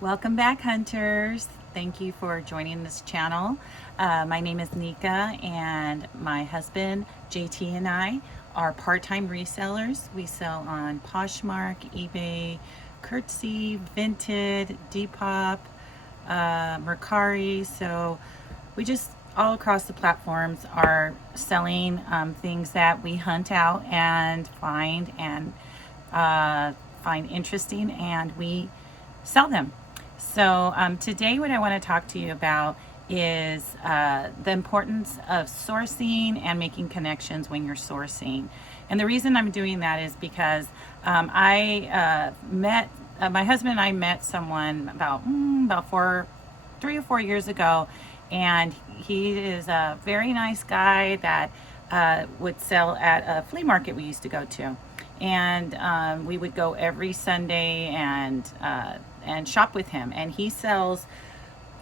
Welcome back, hunters. Thank you for joining this channel. My name is Nika, and my husband JT and I are part-time resellers. We sell on Poshmark, eBay, Curtsy, Vinted, Depop, Mercari. So we just all across the platforms are selling things that we hunt out and find interesting, and we sell them. So today what I want to talk to you about is the importance of sourcing and making connections when you're sourcing. And the reason I'm doing that is because I met my husband and I met someone about 3 or 4 years ago, and he is a very nice guy that would sell at a flea market we used to go to, and we would go every Sunday and shop with him. And he sells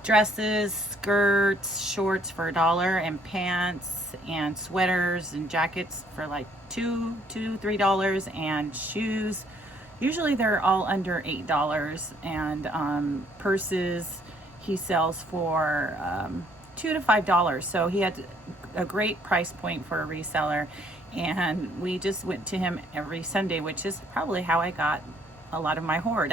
dresses, skirts, shorts for $1, and pants and sweaters and jackets for like $2, $3, and shoes. Usually they're all under $8, and purses he sells for $2 to $5. So he had a great price point for a reseller, and we just went to him every Sunday, which is probably how I got a lot of my hoard.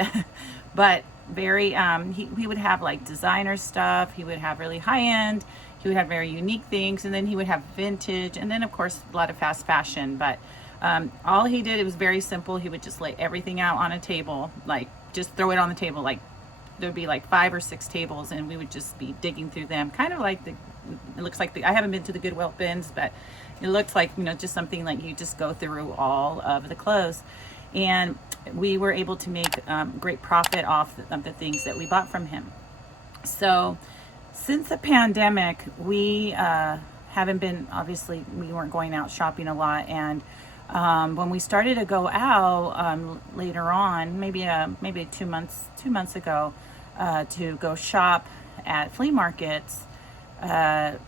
But very he would have like designer stuff, he would have really high end, he would have very unique things, and then he would have vintage, and then of course a lot of fast fashion. But all he did, it was very simple. He would just lay everything out on a table, like just throw it on the table. Like there'd be like 5 or 6 tables, and we would just be digging through them, kind of like it looks like I haven't been to the Goodwill bins, but it looks like, just something like you just go through all of the clothes. And we were able to make great profit off of the things that we bought from him. So since the pandemic, we haven't been, obviously we weren't going out shopping a lot. And when we started to go out later on, maybe 2 months ago, to go shop at flea markets,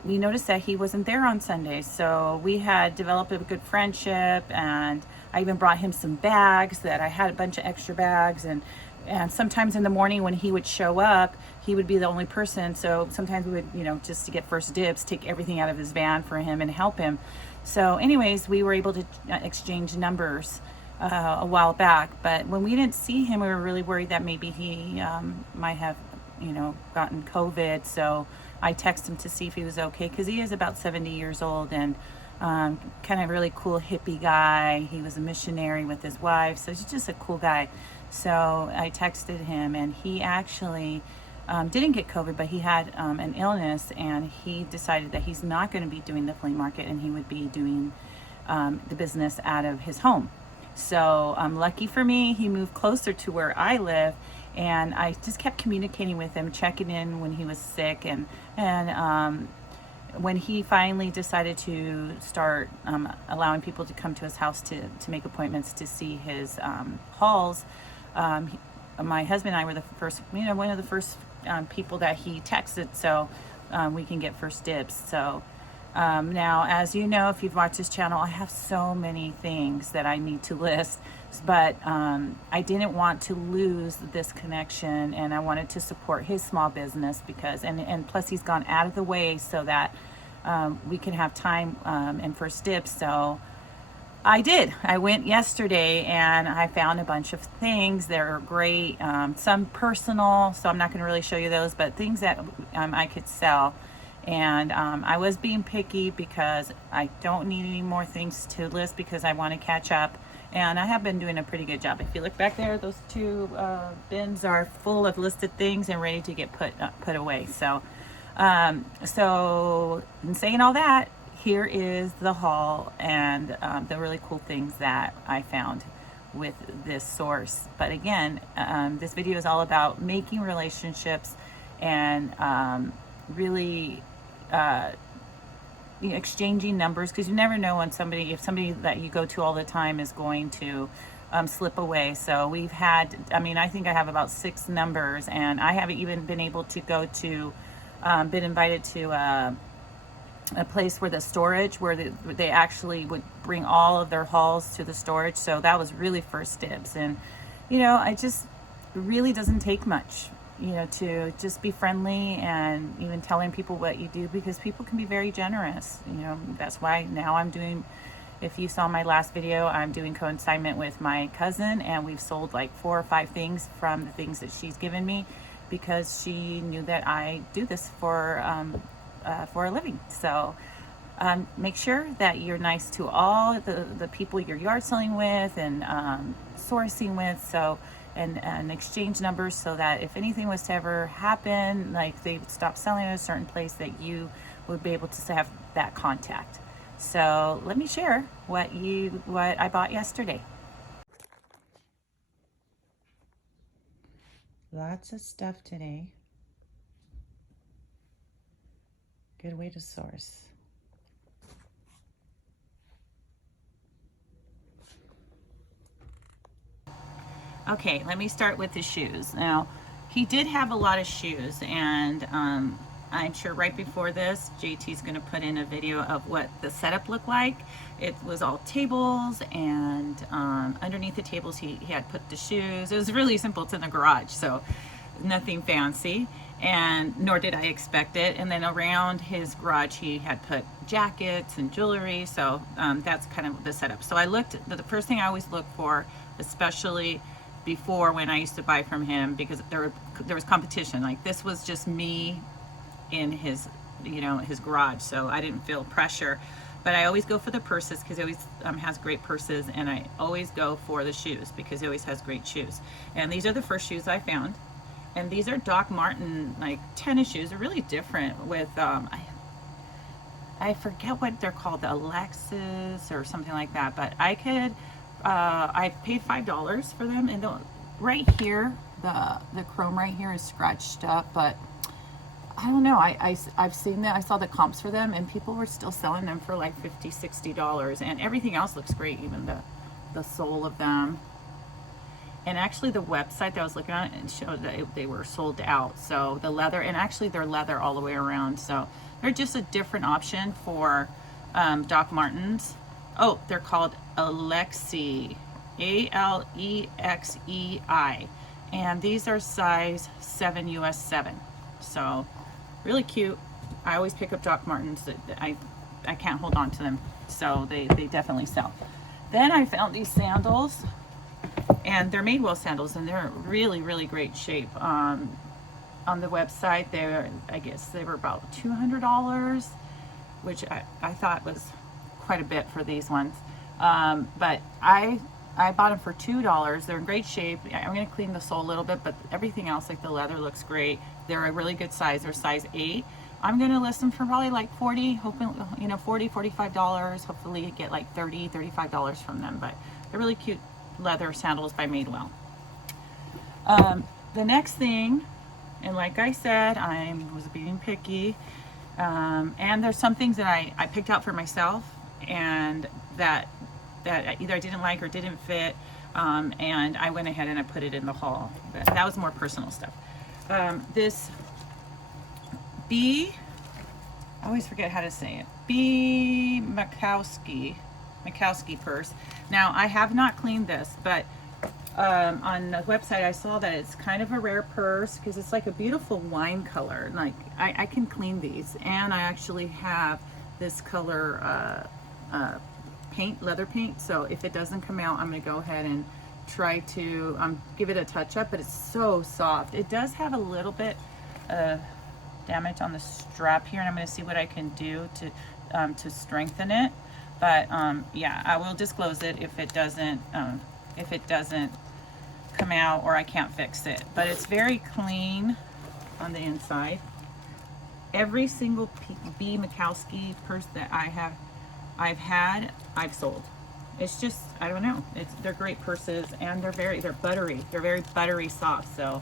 we noticed that he wasn't there on Sundays. So we had developed a good friendship, and I even brought him some bags. That I had a bunch of extra bags, and sometimes in the morning when he would show up, he would be the only person. So sometimes we would, just to get first dibs, take everything out of his van for him and help him. So anyways, we were able to exchange numbers a while back. But when we didn't see him, we were really worried that maybe he might have, gotten COVID. So I texted him to see if he was okay, because he is about 70 years old, and kind of really cool hippie guy. He was a missionary with his wife, so he's just a cool guy. So I texted him, and he actually didn't get COVID, but he had an illness, and he decided that he's not going to be doing the flea market, and he would be doing the business out of his home. So lucky for me, he moved closer to where I live, and I just kept communicating with him, checking in when he was sick, and when he finally decided to start allowing people to come to his house to make appointments to see his hauls, my husband and I were the first, one of the first people that he texted, so we can get first dibs. So now, as you know, if you've watched this channel, I have so many things that I need to list, but I didn't want to lose this connection, and I wanted to support his small business, because and plus he's gone out of the way so that we can have time and first dibs. So I did. I went yesterday, and I found a bunch of things that are great, some personal, so I'm not going to really show you those, but things that I could sell. And I was being picky, because I don't need any more things to list, because I want to catch up, and I have been doing a pretty good job. If you look back there, those 2 bins are full of listed things and ready to get put away. So in saying all that, here is the haul and the really cool things that I found with this source. But again, this video is all about making relationships and really exchanging numbers, because you never know when if somebody that you go to all the time is going to slip away. So we've had, I think I have about 6 numbers, and I haven't even been able to go to been invited to a place where they actually would bring all of their hauls to the storage. So that was really first dibs. And I just, it really doesn't take much you know, to just be friendly and even telling people what you do, because people can be very generous. You know, that's why now I'm doing, if you saw my last video, I'm doing consignment with my cousin, and we've sold like 4 or 5 things from the things that she's given me, because she knew that I do this for a living. So make sure that you're nice to all the people you're yard selling with and sourcing with, so and exchange numbers, so that if anything was to ever happen, like they would stop selling at a certain place, that you would be able to have that contact. So let me share what I bought yesterday. Lots of stuff today. Good way to source. Okay, let me start with the shoes. Now, he did have a lot of shoes, and I'm sure right before this, JT's going to put in a video of what the setup looked like. It was all tables, and underneath the tables he had put the shoes. It was really simple. It's in the garage, so nothing fancy, and nor did I expect it. And then around his garage he had put jackets and jewelry, so that's kind of the setup. So I looked, the first thing I always look for, especially before when I used to buy from him, because there was competition. Like, this was just me in his, you know, his garage, so I didn't feel pressure. But I always go for the purses, because he always has great purses, and I always go for the shoes because he always has great shoes. And these are the first shoes I found, and these are Doc Marten, like, tennis shoes. They're really different with I forget what they're called, the Alexis or something like that, but I paid $5 for them, and right here, the chrome right here is scratched up, but I don't know, I've seen that, I saw the comps for them, and people were still selling them for like $50-$60, and everything else looks great, even the sole of them. And actually the website that I was looking at, it showed that they were sold out. So the leather, and actually they're leather all the way around, so they're just a different option for Doc Martens. Oh, they're called Alexi, Alexei, and these are size 7 US 7. So really cute. I always pick up Doc Martens. I can't hold on to them, so they definitely sell. Then I found these sandals, and they're Madewell sandals, and they're really great shape. On the website, I guess they were about $200, which I thought was quite a bit for these ones, but I bought them for $2. They're in great shape. I'm going to clean the sole a little bit, but everything else, like the leather, looks great. They're a really good size. They're size 8. I'm going to list them for probably like $40, hoping, you know, $40-$45. Hopefully you get like $30-$35 from them, but they're really cute leather sandals by Madewell. The next thing, and like I said, I was being picky, and there's some things that I picked out for myself, and that either I didn't like or didn't fit, and I went ahead and I put it in the haul. But that was more personal stuff. This I always forget how to say it, B. Mikowski purse. Now, I have not cleaned this, but on the website I saw that it's kind of a rare purse, because it's like a beautiful wine color. Like, I can clean these, and I actually have this color leather paint, so if it doesn't come out, I'm going to go ahead and try to give it a touch up. But it's so soft. It does have a little bit damage on the strap here, and I'm going to see what I can do to strengthen it. But yeah, I will disclose it if it doesn't come out or I can't fix it. But it's very clean on the inside. Every single B. Mikowski purse that I've sold. It's just, I don't know, they're great purses, and they're very buttery soft. So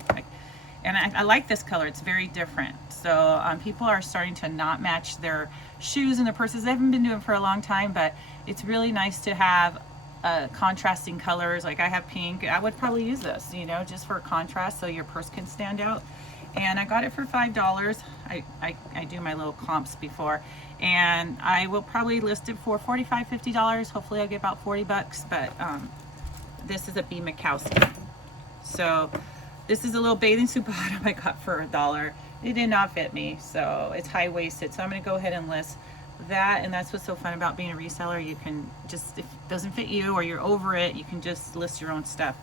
I like this color. It's very different. So people are starting to not match their shoes and their purses. They haven't been doing it for a long time, but it's really nice to have contrasting colors. Like, I have pink. I would probably use this, you know, just for contrast, so your purse can stand out. And I got it for $5. I do my little comps before, and I will probably list it for $45-$50. Hopefully I'll get about 40 bucks, but this is a B. Mikowski. So This is a little bathing suit bottom I got for $1. It did not fit me, so it's high-waisted. So I'm gonna go ahead and list that, and that's what's so fun about being a reseller. You can just, if it doesn't fit you or you're over it, you can just list your own stuff.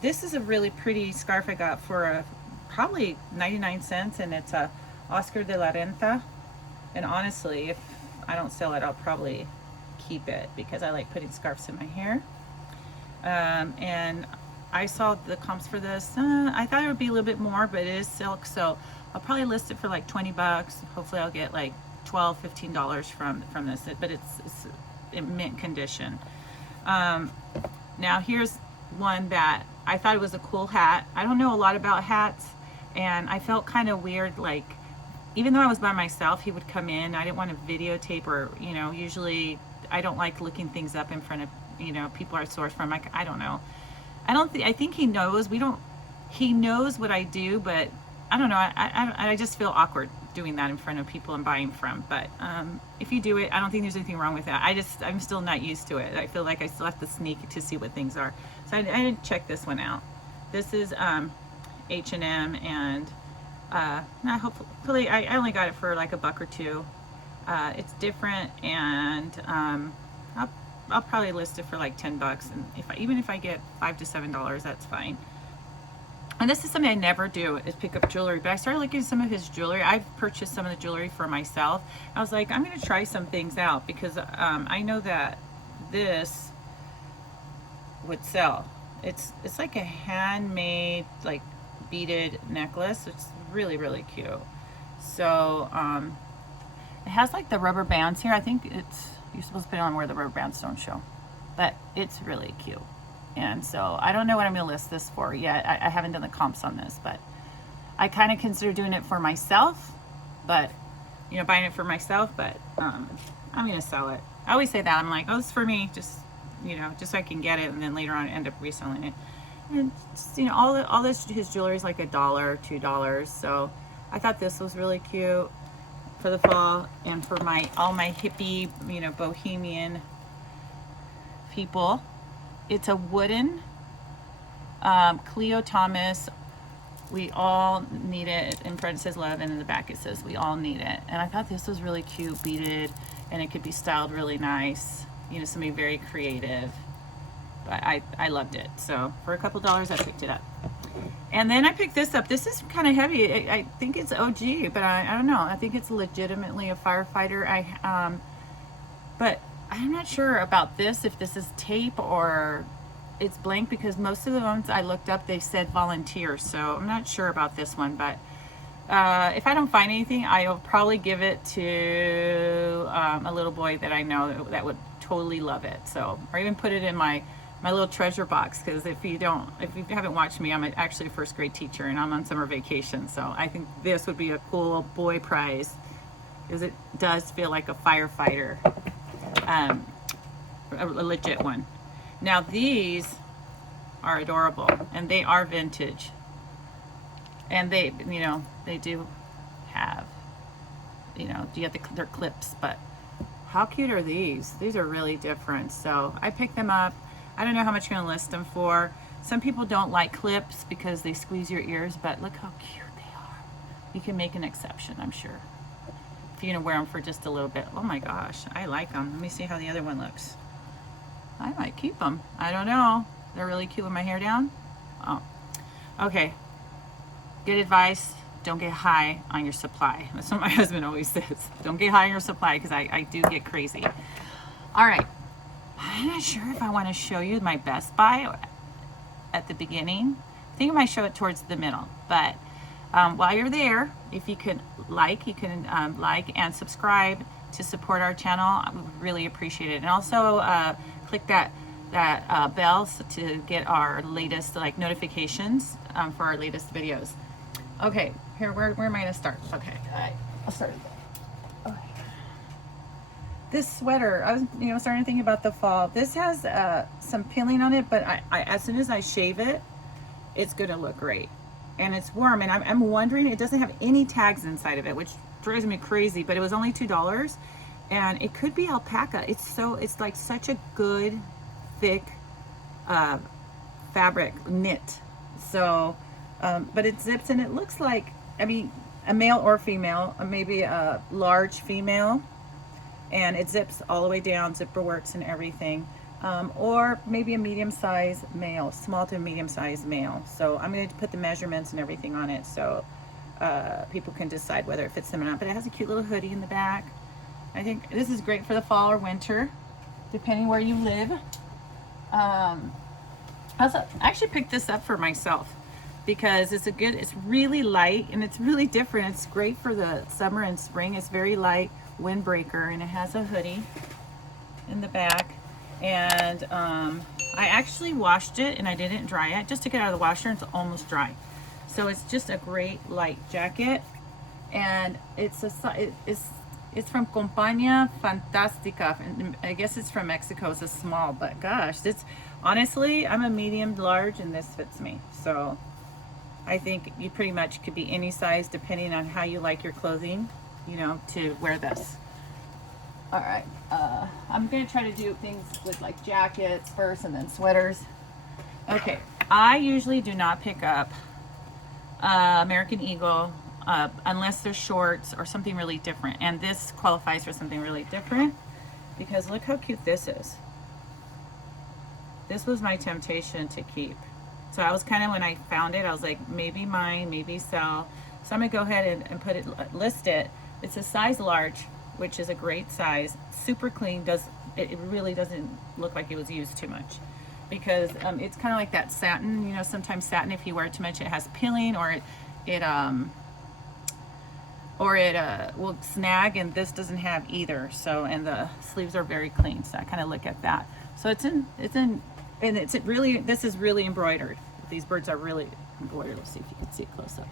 This is a really pretty scarf I got for probably 99 cents, and it's a Oscar de la Renta. And honestly, if I don't sell it, I'll probably keep it because I like putting scarves in my hair. And I saw the comps for this. I thought it would be a little bit more, but it is silk, so I'll probably list it for like 20 bucks. Hopefully I'll get like $12, $15 from this, but it's in mint condition. Now here's one that I thought it was a cool hat. I don't know a lot about hats, and I felt kind of weird, like, even though I was by myself, he would come in. I didn't want to videotape, or, you know, usually I don't like looking things up in front of, you know, people I source from. Like, I don't know. I think he knows. He knows what I do, but I don't know. I just feel awkward doing that in front of people I'm buying from. But if you do it, I don't think there's anything wrong with that. I'm still not used to it. I feel like I still have to sneak to see what things are. So I didn't check this one out. This is H&M, and hopefully I only got it for like $1 or $2. It's different, and I'll probably list it for like 10 bucks, and even if I get $5 to $7, that's fine. And this is something I never do, is pick up jewelry, but I started looking at some of his jewelry. I've purchased some of the jewelry for myself. I was like, I'm going to try some things out, because I know that this would sell. It's like a handmade, like, beaded necklace. It's really, really cute. So it has like the rubber bands here. I think you're supposed to put it on where the rubber bands don't show, but it's really cute. And so I don't know what I'm going to list this for yet. I haven't done the comps on this, but I kind of consider doing it for myself, but, you know, buying it for myself, but I'm going to sell it. I always say that. I'm like, oh, it's for me, just, you know, just so I can get it, and then later on end up reselling it. And just, you know, all this, his jewelry is like $1, $2. So I thought this was really cute for the fall, and for all my hippie, you know, bohemian people. It's a wooden Cleo Thomas. We all need it. In front it says love, and in the back it says we all need it. And I thought this was really cute, beaded, and it could be styled really nice. You know, somebody very creative. But I loved it. So for a couple dollars, I picked it up. And then I picked this up. This is kind of heavy. I think it's OG, but I don't know. I think it's legitimately a firefighter. But I'm not sure about this, if this is tape or it's blank, because most of the ones I looked up, they said volunteer. So I'm not sure about this one, but if I don't find anything, I'll probably give it to a little boy that I know that would totally love it. So, or even put it in my little treasure box, because if you haven't watched me, I'm actually a first grade teacher, and I'm on summer vacation. So I think this would be a cool boy prize, because it does feel like a firefighter. A legit one. Now these are adorable, and they are vintage, and they, you know, they do have, you know, you have their clips, but how cute are these? These are really different. So I picked them up. I don't know how much you're gonna list them for. Some people don't like clips because they squeeze your ears, but look how cute they are. You can make an exception, I'm sure, if you're gonna wear them for just a little bit. Oh my gosh, I like them. Let me see how the other one looks. I might keep them. I don't know. They're really cute with my hair down. Oh, okay. Good advice. Don't get high on your supply. That's what my husband always says. Don't get high on your supply, because I do get crazy. All right. I'm not sure if I want to show you my Best Buy at the beginning. I think I might show it towards the middle, but while you're there, if you could like and subscribe to support our channel. I would really appreciate it. And also click that bell to get our latest notifications for our latest videos. Okay, here, where am I gonna start? Okay, I'll start. Okay. This sweater, I was starting to think about the fall. This has some pilling on it, but I as soon as I shave it, it's gonna look great. And it's warm, and I'm wondering, it doesn't have any tags inside of it, which drives me crazy, but it was only $2, and it could be alpaca. It's like such a good thick fabric knit. So But it zips and it looks like, I mean, a male or female, maybe a large female, and it zips all the way down, zipper works and everything. Or maybe a medium-sized male, small to medium-sized male. So I'm going to put the measurements and everything on it so people can decide whether it fits them or not. But it has a cute little hoodie in the back. I think this is great for the fall or winter, depending where you live. I actually picked this up for myself because it's really light and it's really different. It's great for the summer and spring. It's very light, windbreaker, and it has a hoodie in the back. And I actually washed it and I didn't dry it. Just took it out of the washer and it's almost dry. So it's just a great light jacket, and it's from Compañía Fantástica. And I guess it's from Mexico. It's a small, but gosh, it's honestly, I'm a medium large and this fits me. So I think you pretty much could be any size depending on how you like your clothing, you know, to wear this. All right, I'm gonna try to do things with like jackets first and then sweaters. Okay, I usually do not pick up American Eagle unless they're shorts or something really different. And this qualifies for something really different because look how cute this is. This was my temptation to keep. So I was kind of, when I found it, I was like, maybe mine, maybe sell. So I'm gonna go ahead and put it, list it. It's a size large, which is a great size. Super clean. It really doesn't look like it was used too much, because it's kind of like that satin. You know, sometimes satin, if you wear it too much, it has peeling or it will snag, and this doesn't have either. So, and the sleeves are very clean. So I kind of look at that. So this is really embroidered. These birds are really embroidered. Let's see if you can see it close up.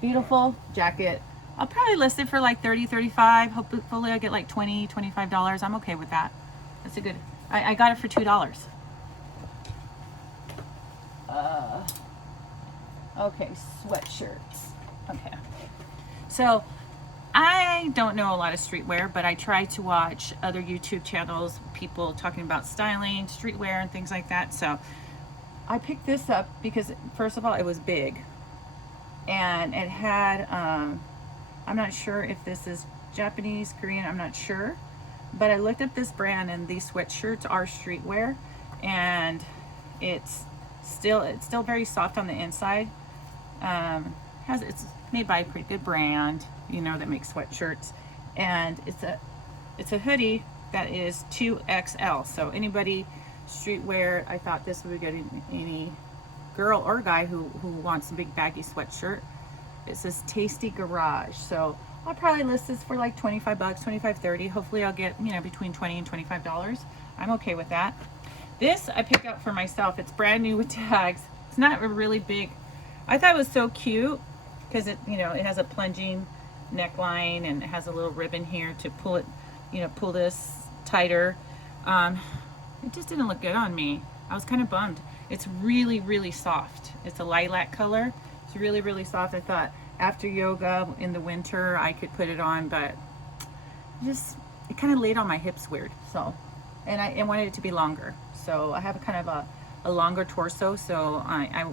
Beautiful jacket. I'll probably list it for like 30, 35. Hopefully I'll get like 20, $25. I'm okay with that. That's a good, I got it for $2. Okay, sweatshirts. Okay. So I don't know a lot of streetwear, but I try to watch other YouTube channels, people talking about styling, streetwear, and things like that. So I picked this up because, first of all, it was big. And it had, I'm not sure if this is Japanese, Korean, I'm not sure. But I looked up this brand, and these sweatshirts are streetwear. And it's still very soft on the inside. It's made by a pretty good brand, you know, that makes sweatshirts, and it's a hoodie that is 2XL. So anybody streetwear, I thought this would be good. Any girl or guy who wants a big baggy sweatshirt. It says Tasty Garage. So I'll probably list this for like $25, $25, $30. Hopefully I'll get, you know, between $20 and $25. I'm okay with that. This I picked up for myself. It's brand new with tags. It's not a really big. I thought it was so cute because it, you know, it has a plunging neckline and it has a little ribbon here to pull it, you know, pull this tighter. It just didn't look good on me. I was kind of bummed. It's really, really soft. It's a lilac color. It's really, really soft. I thought after yoga in the winter I could put it on, but it kind of laid on my hips weird. So, and I wanted it to be longer. So I have a kind of a longer torso, so I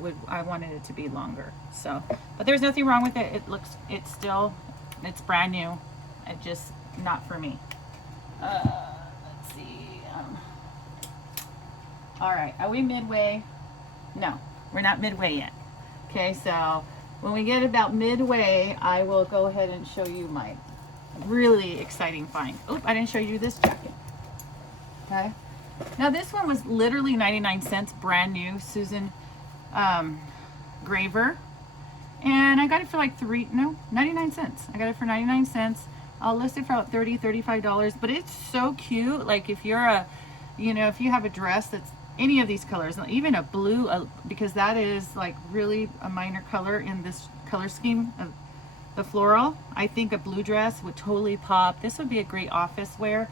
wanted it to be longer. So, but there's nothing wrong with it. It's brand new. It just not for me. Let's see. All right, are we midway? No, we're not midway yet. Okay, so when we get about midway, I will go ahead and show you my really exciting find. Oh, I didn't show you this jacket. Okay. Now this one was literally 99 cents, brand new, Susan Graver. And I got it for like 99 cents. I got it for 99 cents. I'll list it for about $30, $35, but it's so cute. Like if you're if you have a dress that's any of these colors, even a blue, because that is like really a minor color in this color scheme of the floral. I think a blue dress would totally pop. This would be a great office wear.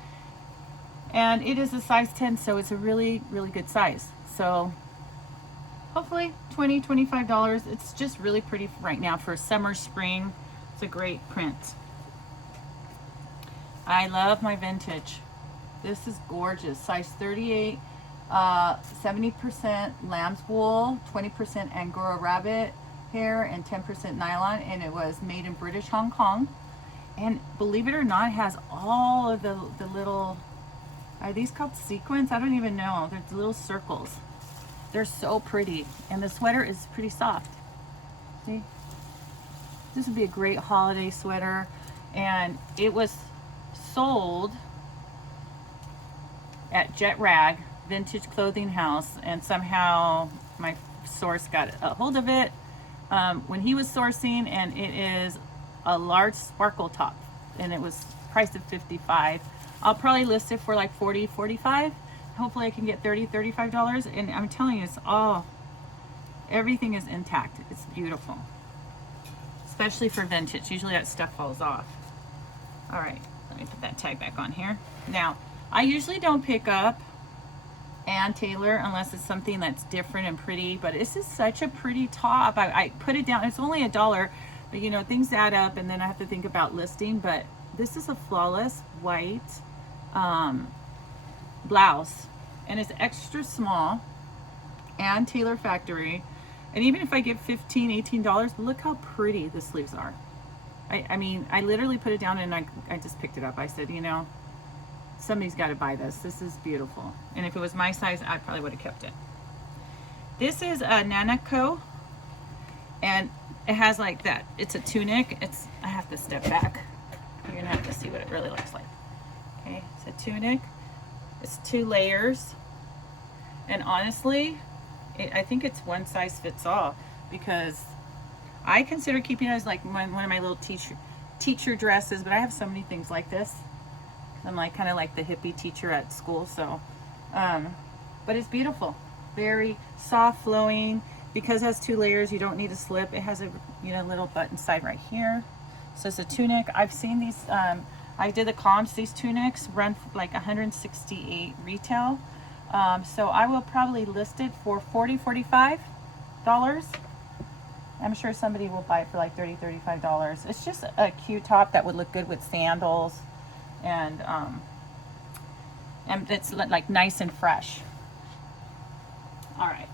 And it is a size 10, so it's a really, really good size. So hopefully $20, $25. It's just really pretty right now for summer, spring. It's a great print. I love my vintage. This is gorgeous. Size 38. 70% lamb's wool, 20% Angora rabbit hair, and 10% nylon, and it was made in British Hong Kong. And believe it or not, it has all of the little, are these called sequins? I don't even know. They're little circles. They're so pretty, and the sweater is pretty soft. See? This would be a great holiday sweater, and it was sold at Jet Rag Vintage Clothing House, and somehow my source got a hold of it when he was sourcing, and it is a large sparkle top, and it was priced at $55. I'll probably list it for like $40, $45. Hopefully I can get $30, $35, and I'm telling you, it's all, everything is intact. It's beautiful, especially for vintage. Usually that stuff falls off. All right, let me put that tag back on here. Now, I usually don't pick up and tailor unless it's something that's different and pretty, but this is such a pretty top. I put it down, it's only $1, but you know, things add up, and then I have to think about listing. But this is a flawless white blouse, and it's extra small and tailor factory. And even if I get $15, $18, look how pretty the sleeves are. I mean, I literally put it down, and I just picked it up. I said, you know, somebody's got to buy this. This is beautiful. And if it was my size, I probably would have kept it. This is a Nanako, and it has like that. It's a tunic. I have to step back. You're gonna have to see what it really looks like. Okay, it's a tunic. It's 2 layers, and honestly, I think it's one size fits all, because I consider keeping it as like one of my little teacher dresses, but I have so many things like this. I'm like kind of like the hippie teacher at school, so but it's beautiful, very soft flowing. Because it has 2 layers, you don't need a slip. It has a, you know, little button side right here. So it's a tunic. I've seen these, I did the comps. These tunics run for like $168 retail. So I will probably list it for $40, $45. I'm sure somebody will buy it for like $30, $35. It's just a cute top that would look good with sandals, and it's like nice and fresh. All right.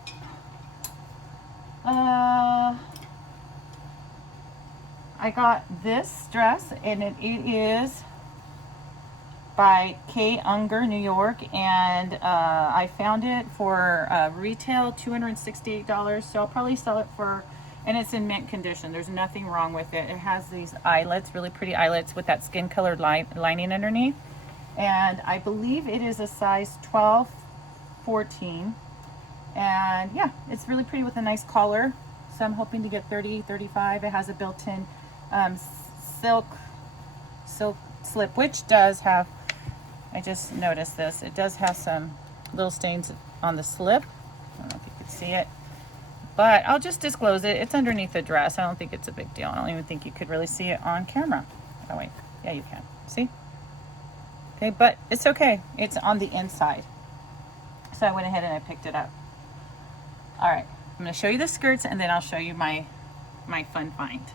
I got this dress, and it is by K. Unger, New York, and I found it for retail $268, so I'll probably sell it for, and it's in mint condition. There's nothing wrong with it. It has these eyelets, really pretty eyelets with that skin colored lining underneath, and I believe it is a size 12, 14. And yeah, it's really pretty with a nice collar. So I'm hoping to get 30, 35. It has a built-in silk slip, which does have, I just noticed this, it does have some little stains on the slip. I don't know if you can see it, but I'll just disclose it. It's underneath the dress. I don't think it's a big deal. I don't even think you could really see it on camera. Oh wait, yeah, you can. See? Okay, but it's okay. It's on the inside. So I went ahead and I picked it up. All right, I'm going to show you the skirts, and then I'll show you my fun find.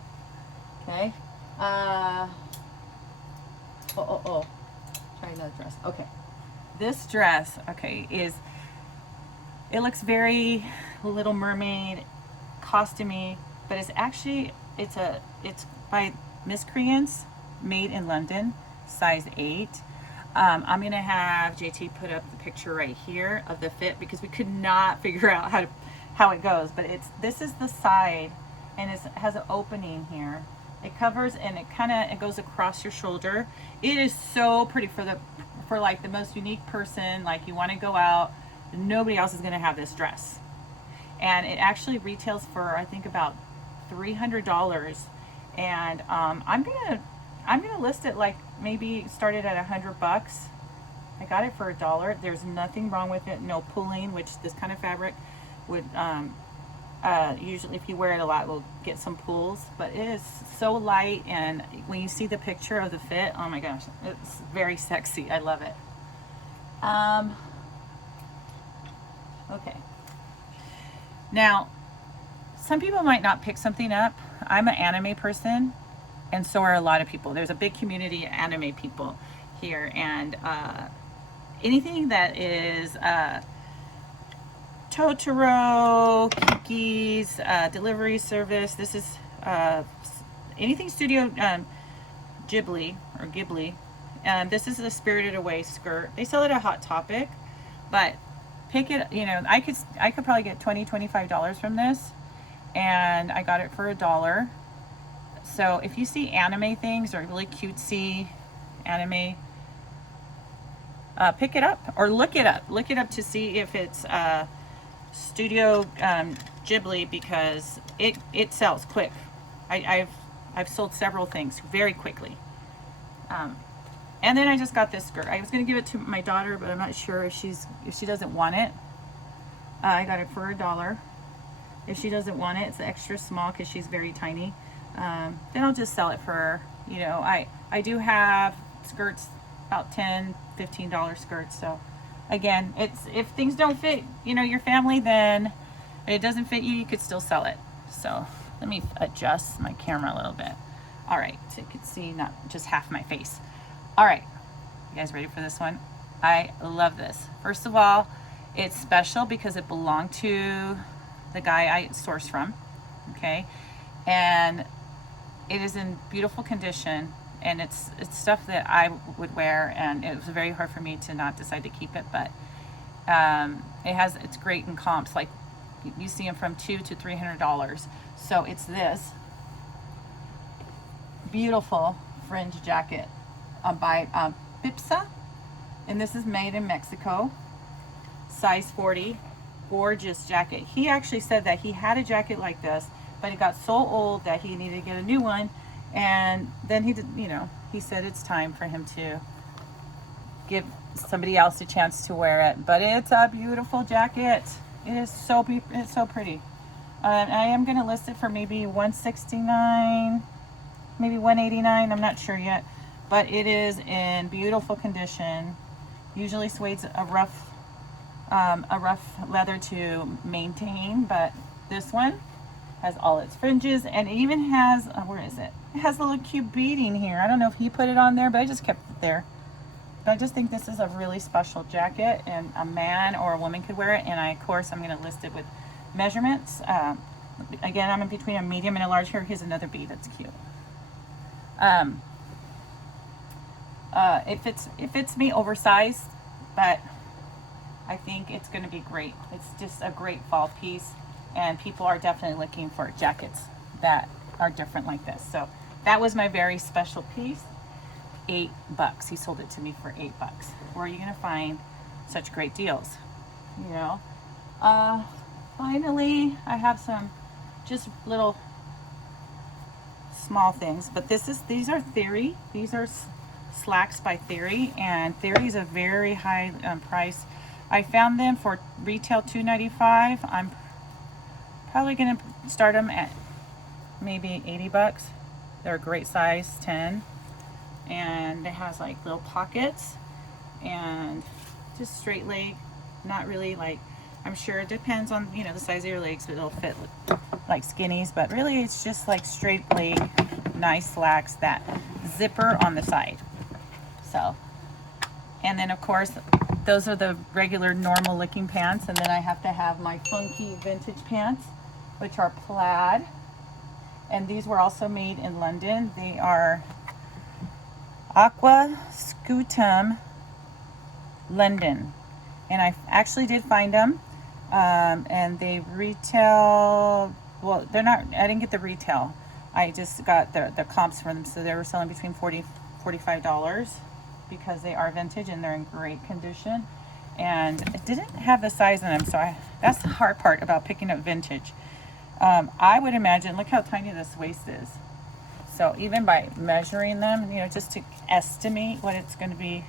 Okay. Try another dress. Okay. This dress, okay, it looks very Little Mermaid costumey, but it's actually, it's by Miscreants, made in London, size 8. I'm gonna have JT put up the picture right here of the fit, because we could not figure out how it goes, but this is the side, and it has an opening here. It covers, and it goes across your shoulder. It is so pretty for like the most unique person, like you want to go out, nobody else is gonna have this dress. And it actually retails for, I think, about $300, and I'm gonna list it like maybe started at $100. I got it for $1. There's nothing wrong with it. No pulling, which this kind of fabric would usually, if you wear it a lot, will get some pulls. But it is so light, and when you see the picture of the fit, oh my gosh, it's very sexy. I love it. Okay. Now, some people might not pick something up. I'm an anime person, and so are a lot of people. There's a big community of anime people here, and anything that is Totoro, Kiki's, delivery service. This is anything Studio Ghibli or Ghibli. This is a Spirited Away skirt. They sell it at Hot Topic, but pick it, you know, I could probably get $20-25 from this, and I got it for $1. So if you see anime things or really cutesy anime, pick it up or look it up. Look it up to see if it's Studio Ghibli, because it sells quick. I've sold several things very quickly. And then I just got this skirt. I was going to give it to my daughter, but I'm not sure if she doesn't want it. I got it for $1. If she doesn't want it, it's extra small because she's very tiny. Then I'll just sell it for her. You know, I do have skirts, about $10-15 skirts. So again, it's, if things don't fit, you know, your family, then it doesn't fit you, you could still sell it. So let me adjust my camera a little bit. All right, so you can see not just half my face. All right, you guys ready for this one? I love this. First of all, it's special because it belonged to the guy I sourced from, okay? And it is in beautiful condition, and it's stuff that I would wear, and it was very hard for me to not decide to keep it, but it's great in comps. Like, you see them from $200 to $300. So it's this beautiful fringe jacket by Pipsa, and this is made in Mexico, size 40. Gorgeous jacket. He actually said that he had a jacket like this, but it got so old that he needed to get a new one, and then he did, you know, he said it's time for him to give somebody else a chance to wear it. But it's a beautiful jacket. It is so it's so pretty. I am going to list it for maybe $169, maybe $189. I'm not sure yet, but it is in beautiful condition. Usually suede's a rough leather to maintain, but this one has all its fringes, and it even has where is it? It has a little cute beading here. I don't know if he put it on there, but I just kept it there. But I just think this is a really special jacket, and a man or a woman could wear it. And of course, I'm going to list it with measurements. Again, I'm in between a medium and a large here. Here's another bead that's cute. It fits me oversized, but I think it's going to be great. It's just a great fall piece, and people are definitely looking for jackets that are different like this. So that was my very special piece. $8. He sold it to me for $8. Where are you going to find such great deals? You know. Finally, I have some just little small things, but these are Theory. These are slacks by Theory, and Theory is a very high price. I found them for retail $2.95. I'm probably going to start them at maybe $80. They're a great size 10, and it has like little pockets and just straight leg. Not really like, I'm sure it depends on, you know, the size of your legs, but it'll fit like skinnies, but really it's just like straight leg, nice slacks, that zipper on the side. So, and then of course those are the regular normal looking pants, and then I have to have my funky vintage pants, which are plaid, and these were also made in London. They are Aqua Scutum London, and I actually did find them, and they retail, well, they're not, I didn't get the retail, I just got the comps for them, so they were selling between $40-45, because they are vintage and they're in great condition. And it didn't have the size in them, so that's the hard part about picking up vintage. I would imagine, look how tiny this waist is. So even by measuring them, you know, just to estimate what it's going to be,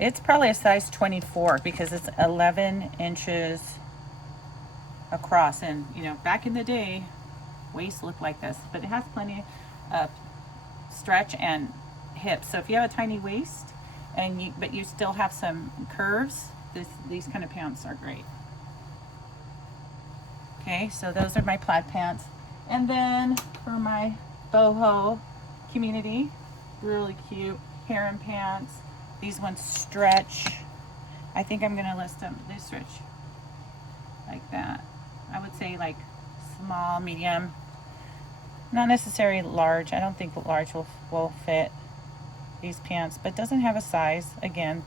it's probably a size 24, because it's 11 inches across. And, you know, back in the day, waists looked like this, but it has plenty of stretch and hips. So if you have a tiny waist, but you still have some curves, these kind of pants are great. Okay, so those are my plaid pants. And then for my boho community, really cute Harem Pants. These ones stretch. I think I'm gonna list them. They stretch like that. I would say like small, medium, not necessarily large. I don't think large will fit these pants, but doesn't have a size again.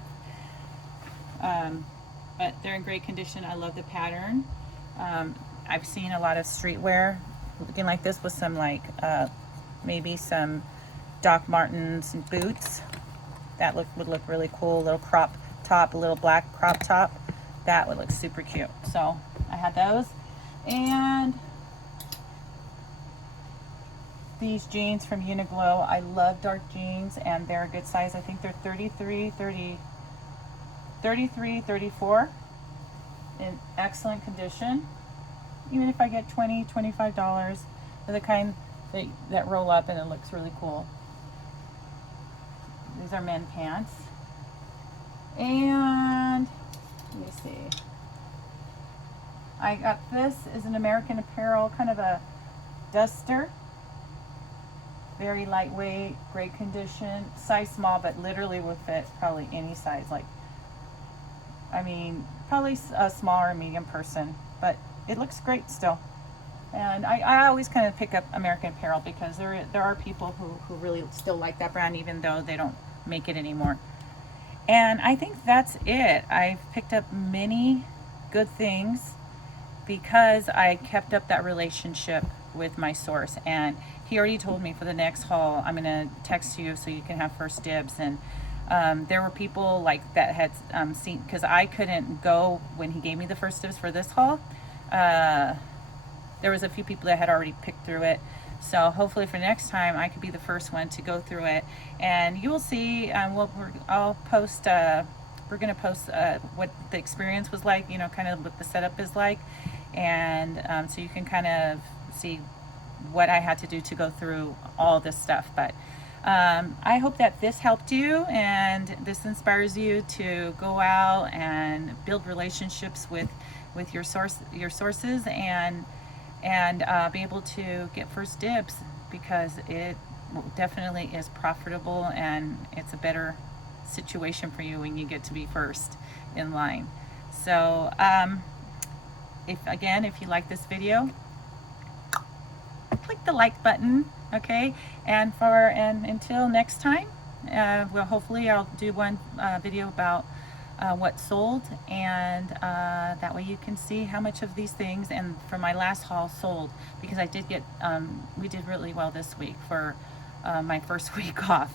But they're in great condition. I love the pattern. I've seen a lot of streetwear looking like this with some like maybe some Doc Martens and boots. That would look really cool. A little crop top, a little black crop top. That would look super cute. So I had those. And these jeans from Uniqlo. I love dark jeans and they're a good size. I think they're 33, 34 in excellent condition. Even if I get $20, $25, they're the kind that roll up and it looks really cool. These are men pants. And let me see. I got this is an American Apparel, kind of a duster. Very lightweight, great condition, size small, but literally will fit probably any size. Like, I mean, probably a small or medium person, but it looks great still. And I always kind of pick up American Apparel because there are people who really still like that brand, even though they don't make it anymore. And I think that's it. I've picked up many good things because I kept up that relationship with my source. And he already told me for the next haul, I'm gonna text you so you can have first dibs. And there were people like that had seen, because I couldn't go when he gave me the first dibs for this haul. There was a few people that had already picked through it. So hopefully for next time I could be the first one to go through it, and you will see. I'll post. We're gonna post what the experience was like. You know, kind of what the setup is like, and so you can kind of see what I had to do to go through all this stuff. But I hope that this helped you and this inspires you to go out and build relationships with your sources and be able to get first dibs, because it definitely is profitable and it's a better situation for you when you get to be first in line. So if you like this video, click the like button, okay? And until next time, well, hopefully I'll do one video about what sold, and that way you can see how much of these things and for my last haul sold, because I did get we did really well this week for my first week off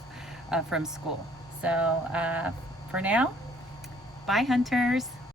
from school. So for now, bye hunters.